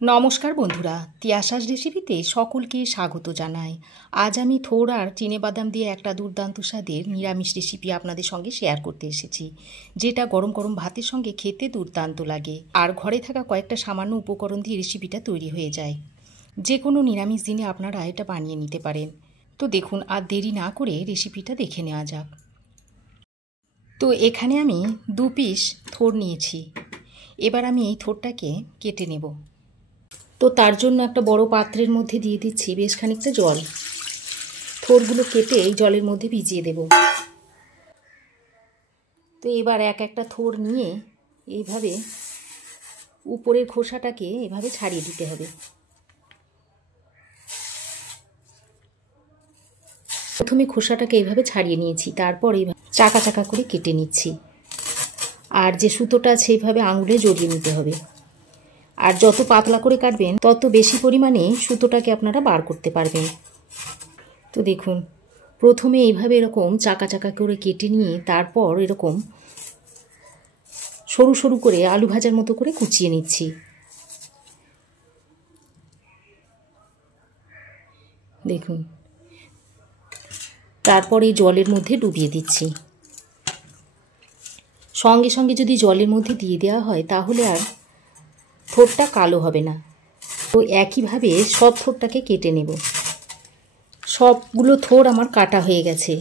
নমস্কার বন্ধুরা, তিয়াশাস রেসিপিতে সকলকে স্বাগত জানাই। আজ আমি থোর আর চিনেবাদাম দিয়ে একটা দুর্দান্ত স্বাদের নিরামিষ রেসিপি আপনাদের সঙ্গে শেয়ার করতে এসেছি, যেটা গরম গরম ভাতের সঙ্গে খেতে দুর্দান্ত লাগে। আর ঘরে থাকা কয়েকটা সামান্য উপকরণ দিয়ে রেসিপিটা তৈরি হয়ে যায়। যে কোনো নিরামিষ দিনে আপনারা এটা বানিয়ে নিতে পারেন। তো দেখুন, আর দেরি না করে রেসিপিটা দেখে নেওয়া যাক। তো এখানে আমি 2 পিস থোর নিয়েছি। এবার আমি এই থোরটাকে কেটে নেব। তো তার জন্য একটা বড় পাত্রের মধ্যে দিয়ে দিচ্ছি বেশ খানিকটা জল। থোরগুলো কেটে এই জলের মধ্যে ভিজিয়ে দেব। তো এবার এক একটা থোর নিয়ে এইভাবে উপরের খোসাটাকে এভাবে ছাড়িয়ে দিতে হবে। প্রথমে খোসাটাকে এইভাবে ছাড়িয়ে নিয়েছি, তারপর এইভাবে চাকা চাকা করে কেটে নিচ্ছি। আর যে সুতোটা আছে এইভাবে আঙুলে জড়িয়ে নিতে হবে। আর যত পাতলা করে কাটবেন তত বেশি পরিমাণে সুতোটাকে আপনারা বার করতে পারবেন। তো দেখুন, প্রথমে এইভাবে এরকম চাকা চাকা করে কেটে নিয়ে তারপর এরকম সরু সরু করে আলু ভাজার মতো করে কুচিয়ে নিচ্ছি। দেখুন, তারপর এই জলের মধ্যে ডুবিয়ে দিচ্ছি। সঙ্গে সঙ্গে যদি জলের মধ্যে দিয়ে দেওয়া হয় তাহলে আর থোরটা কালো হবে না। তো একইভাবে সব থোরটাকে কেটে নেব। সবগুলো থোর আমার কাটা হয়ে গেছে।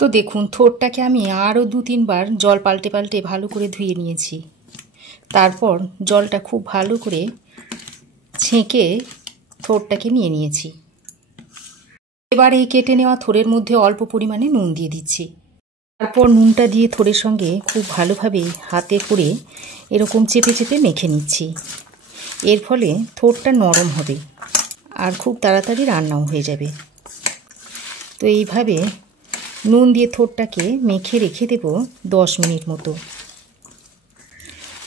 তো দেখুন, থোরটাকে আমি আরও 2-3 বার জল পাল্টে পাল্টে ভালো করে ধুয়ে নিয়েছি। তারপর জলটা খুব ভালো করে ছেঁকে থোরটাকে নিয়ে নিয়েছি। এবার এই কেটে নেওয়া থোরের মধ্যে অল্প পরিমাণে নুন দিয়ে দিচ্ছি। তারপর নুনটা দিয়ে থোরের সঙ্গে খুব ভালোভাবে হাতে করে এরকম চেপে চেপে মেখে নিচ্ছি। এর ফলে থোরটা নরম হবে আর খুব তাড়াতাড়ি রান্নাও হয়ে যাবে। তো এইভাবে নুন দিয়ে থোরটাকে মেখে রেখে দেব 10 মিনিট মতো।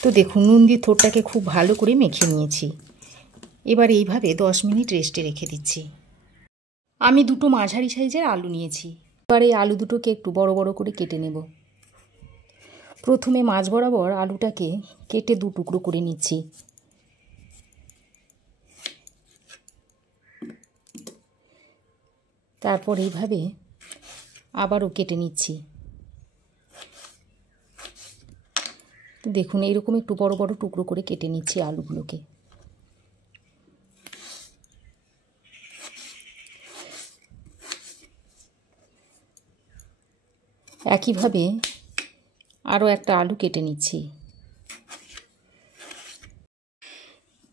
তো দেখুন, নুন দিয়ে থোরটাকে খুব ভালো করে মেখে নিয়েছি। এবার এইভাবে 10 মিনিট রেস্টে রেখে দিচ্ছি। আমি 2টো মাঝারি সাইজের আলু নিয়েছি। এবার এই আলু দুটোকে একটু বড় বড় করে কেটে নেব। প্রথমে মাঝ বরাবর আলুটাকে কেটে 2 টুকরো করে নিচ্ছি। তারপর এইভাবে আবারও কেটে নিচ্ছি। তো দেখুন, এইরকম একটু বড় বড় টুকরো করে কেটে নিচ্ছি আলুগুলোকে। একইভাবে আরও একটা আলু কেটে নিচ্ছি।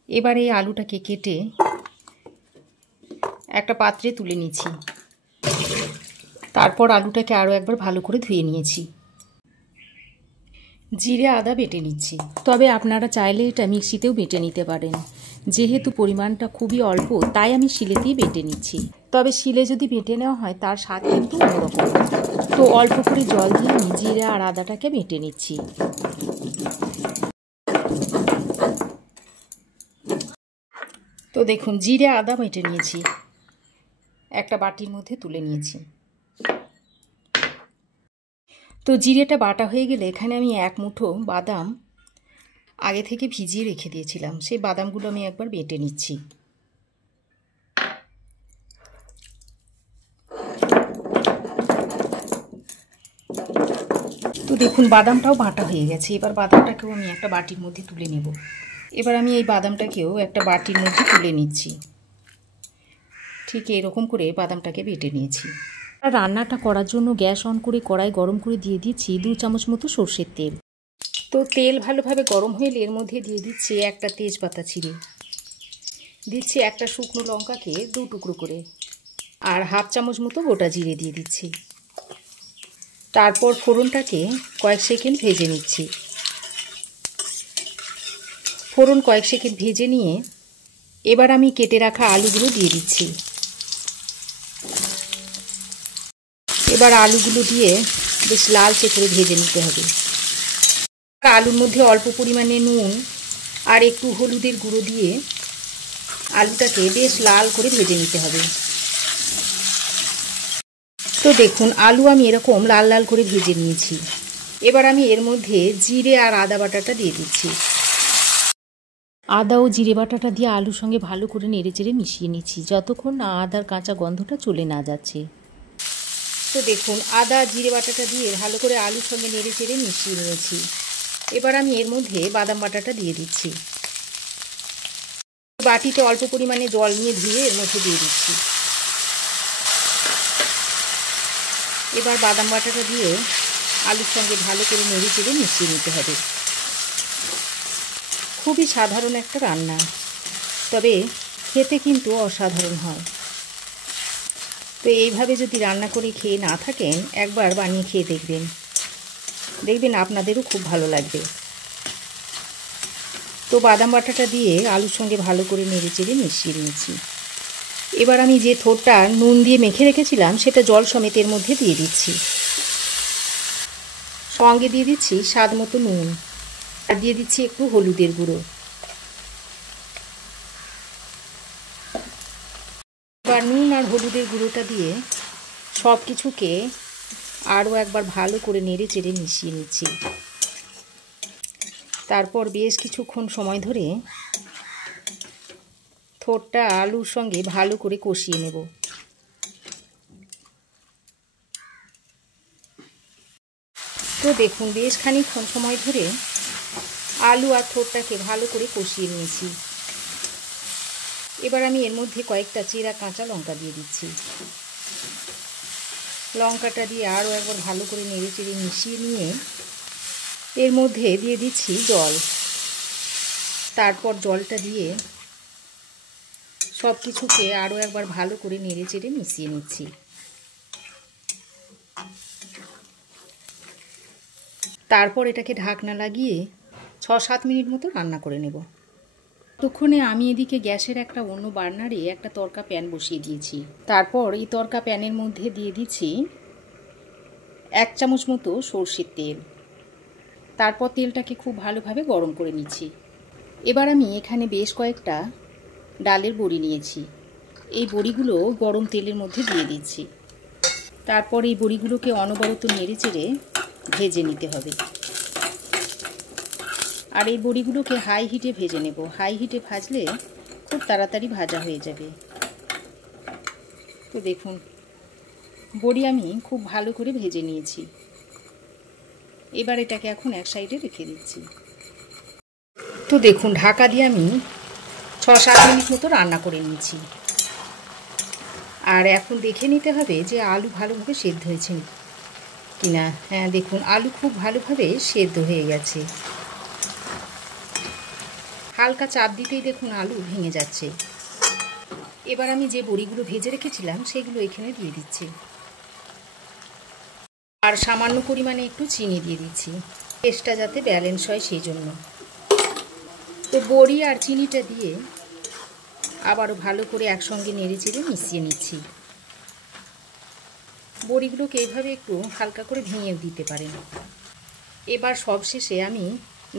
এবার এই আলুটাকে কেটে একটা পাত্রে তুলে নিচ্ছি। তারপর আলুটাকে আরও একবার ভালো করে ধুয়ে নিয়েছি। জিরে আদা বেটে নিচ্ছি। তবে আপনারা চাইলে এটা মিক্সিতেও বেটে নিতে পারেন। যেহেতু পরিমাণটা খুবই অল্প তাই আমি শিলেতেই বেটে নিচ্ছি। তবে শিলে যদি বেটে নেওয়া হয় তার স্বাদ কিন্তু অন্যরকম। তো অল্প করে জল দিয়ে আমি জিরে আর আদাটাকে বেটে নিচ্ছি। তো দেখুন, জিরে আদা বেটে নিয়েছি, একটা বাটির মধ্যে তুলে নিয়েছি। তো জিরেটা বাটা হয়ে গেলে এখানে আমি 1 মুঠো বাদাম আগে থেকে ভিজিয়ে রেখে দিয়েছিলাম, সেই বাদামগুলো আমি একবার বেটে নিচ্ছি। তো দেখুন, বাদামটাও বাটা হয়ে গেছে। এবার বাদামটাকেও আমি একটা বাটির মধ্যে তুলে নেব। এবার আমি এই বাদামটাকেও একটা বাটির মধ্যে তুলে নিচ্ছি। ঠিক এরকম করে বাদামটাকে বেটে নিয়েছি। আর রান্নাটা করার জন্য গ্যাস অন করে কড়াই গরম করে দিয়ে দিচ্ছি 2 চামচ মতো সর্ষের তেল। তো তেল ভালোভাবে গরম হলে এর মধ্যে দিয়ে দিচ্ছি একটা তেজপাতা ছিঁড়ে, দিচ্ছি একটা শুকনো লঙ্কাকে 2 টুকরো করে, আর হাফ চামচ মতো গোটা জিরে দিয়ে দিচ্ছি। তারপর ফোড়নটাকে কয়েক সেকেন্ড ভেজে নিচ্ছি। ফোড়ন কয়েক সেকেন্ড ভেজে নিয়ে এবার আমি কেটে রাখা আলুগুলো দিয়ে দিচ্ছি। এবার আলুগুলো দিয়ে বেশ লালচে করে ভেজে নিতে হবে। আলুর মধ্যে অল্প পরিমাণে নুন আর একটু হলুদের গুঁড়ো দিয়ে আলুটাকে বেশ লাল করে ভেজে নিতে হবে। তো দেখুন, আলু আমি এরকম লাল লাল করে ভেজে নিয়েছি। এবার আমি এর মধ্যে জিরে আর আদা বাটাটা দিয়ে দিচ্ছি। আদা ও জিরে বাটাটা দিয়ে আলুর সঙ্গে ভালো করে নেড়েচেড়ে মিশিয়ে নিচ্ছি যতক্ষণ না আদার কাঁচা গন্ধটা চলে না যাচ্ছে। তো দেখুন আদা জিরে বাটাটা দিয়ে ভালো করে আলুর সঙ্গে নেড়েচেড়ে মিশিয়ে নিয়েছি। এবার আমি এর মধ্যে বাদাম বাটাটা দিয়ে দিচ্ছি। বাটিতে অল্প পরিমাণে জল নিয়ে ধুয়ে এর মধ্যে দিয়ে দিচ্ছি। এবার বাদাম বাটাটা দিয়ে আলুর সঙ্গে ভালো করে নেড়েচেড়ে মিশিয়ে নিতে হবে। খুবই সাধারণ একটা রান্না, তবে খেতে কিন্তু অসাধারণ হয়। তো এইভাবে যদি রান্না করে খেয়ে না থাকেন একবার বানিয়ে খেয়ে দেখবেন, দেখবেন আপনাদেরও খুব ভালো লাগবে। তো বাদাম বাটাটা দিয়ে আলুর সঙ্গে ভালো করে নেড়েচেড়ে মিশিয়ে নিয়েছি। এবার আমি যে থোড়টা নুন দিয়ে মেখে রেখেছিলাম সেটা জল সমেত এর মধ্যে দিয়ে দিচ্ছি। সঙ্গে দিয়ে দিচ্ছি স্বাদ মতো নুন, আর দিয়ে দিচ্ছি একটু হলুদের গুঁড়ো। এবার নুন আর হলুদের গুঁড়োটা দিয়ে সব কিছুকে আরও একবার ভালো করে নেড়ে চেড়ে মিশিয়ে নিচ্ছি। তারপর বেশ কিছুক্ষণ সময় ধরে থোড়টা আলুর সঙ্গে ভালো করে কষিয়ে নেব। তো দেখুন বেশ খানিকক্ষণ সময় ধরে আলু আর থোড়টাকে ভালো করে কষিয়ে নিয়েছি। এবার আমি এর মধ্যে কয়েকটা চিরা কাঁচা লঙ্কা দিয়ে দিচ্ছি। লঙ্কাটা দিয়ে আরও একবার ভালো করে নেড়ে চেড়ে মিশিয়ে নিয়ে এর মধ্যে দিয়ে দিচ্ছি জল। তারপর জলটা দিয়ে সব কিছুকে আরও একবার ভালো করে নেড়ে চেড়ে মিশিয়ে নিচ্ছি। তারপর এটাকে ঢাকনা লাগিয়ে 6-7 মিনিট মতো রান্না করে নেব। ততক্ষণে আমি এদিকে গ্যাসের একটা অন্য বার্নারে একটা তড়কা প্যান বসিয়ে দিয়েছি। তারপর এই তড়কা প্যানের মধ্যে দিয়ে দিচ্ছি 1 চামচ মতো সর্ষের তেল। তারপর তেলটাকে খুব ভালোভাবে গরম করে নিচ্ছি। এবার আমি এখানে বেশ কয়েকটা ডালের বড়ি নিয়েছি। এই বড়িগুলো গরম তেলের মধ্যে দিয়ে দিচ্ছি। তারপর এই বড়িগুলোকে অনবরত নেড়ে চেড়ে ভেজে নিতে হবে। আর এই বড়িগুলোকে হাই হিটে ভেজে নেব। হাই হিটে ভাজলে খুব তাড়াতাড়ি ভাজা হয়ে যাবে। তো দেখুন বড়ি আমি খুব ভালো করে ভেজে নিয়েছি। এবার এটাকে এখন এক সাইডে রেখে দিচ্ছি। তো দেখুন ঢাকা দিয়ে আমি 6-7 মিনিট মতো রান্না করে নিয়েছি। আর এখন দেখে নিতে হবে যে আলু ভালোভাবে সেদ্ধ হয়েছে কিনা। হ্যাঁ দেখুন আলু খুব ভালোভাবে সেদ্ধ হয়ে গেছে। হালকা চাপ দিতেই দেখুন আলু ভেঙে যাচ্ছে। এবার আমি যে বড়িগুলো ভেজে রেখেছিলাম সেগুলো এখানে দিয়ে দিচ্ছি। আর সামান্য পরিমাণে একটু চিনি দিয়ে দিচ্ছি, টেস্টটা যাতে ব্যালেন্স হয় সেই জন্য। তো বড়ি আর চিনিটা দিয়ে আবারও ভালো করে একসঙ্গে নেড়ে চেড়ে মিশিয়ে নিচ্ছি। বড়িগুলোকে এইভাবে একটু হালকা করে ভেঙেও দিতে পারেন। এবার সবশেষে আমি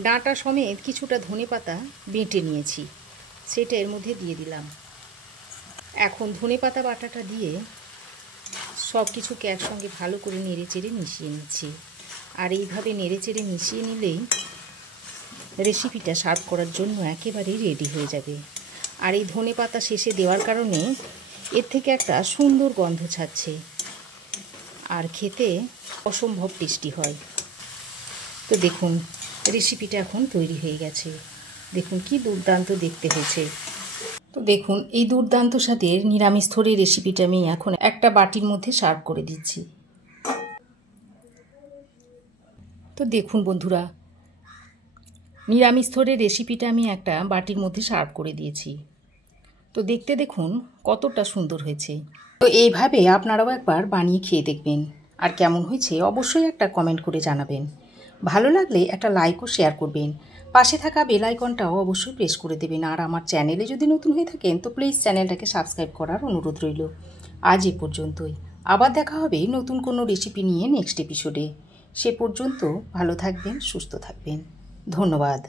ডাঁটা সমেত কিছুটা ধনেপাতা বেটে নিয়েছি, সেটা এর মধ্যে দিয়ে দিলাম। এখন ধনেপাতা বাটাটা দিয়ে সব কিছুকে একসঙ্গে ভালো করে নেড়ে চেড়ে মিশিয়ে নিচ্ছি। আর এইভাবে নেড়ে চেড়ে মিশিয়ে নিলেই রেসিপিটা সার্ভ করার জন্য একেবারেই রেডি হয়ে যাবে। আর এই ধনেপাতা শেষে দেওয়ার কারণে এর থেকে একটা সুন্দর গন্ধ ছাড়ছে আর খেতে অসম্ভব টেস্টি হয়। তো দেখুন রেসিপিটা এখন তৈরি হয়ে গেছে। দেখুন কি দুর্দান্ত দেখতে হয়েছে। তো দেখুন এই দুর্দান্ত স্বাদের নিরামিষ থোড়ের রেসিপিটা আমি এখন একটা বাটির মধ্যে সার্ভ করে দিচ্ছি। তো দেখুন বন্ধুরা নিরামিষ থোড়ের রেসিপিটা আমি একটা বাটির মধ্যে সার্ভ করে দিয়েছি। তো দেখতে দেখুন কতটা সুন্দর হয়েছে। তো এইভাবে আপনারাও একবার বানিয়ে খেয়ে দেখবেন, আর কেমন হয়েছে অবশ্যই একটা কমেন্ট করে জানাবেন। ভালো লাগলে একটা লাইক ও শেয়ার করবেন। পাশে থাকা বেল আইকনটাও অবশ্যই প্রেস করে দেবেন। আর আমার চ্যানেলে যদি নতুন হয়ে থাকেন তো প্লিজ চ্যানেলটাকে সাবস্ক্রাইব করার অনুরোধ রইল। আজ এ পর্যন্তই। আবার দেখা হবে নতুন কোনো রেসিপি নিয়ে নেক্সট এপিসোডে। সে পর্যন্ত ভালো থাকবেন, সুস্থ থাকবেন। ধন্যবাদ।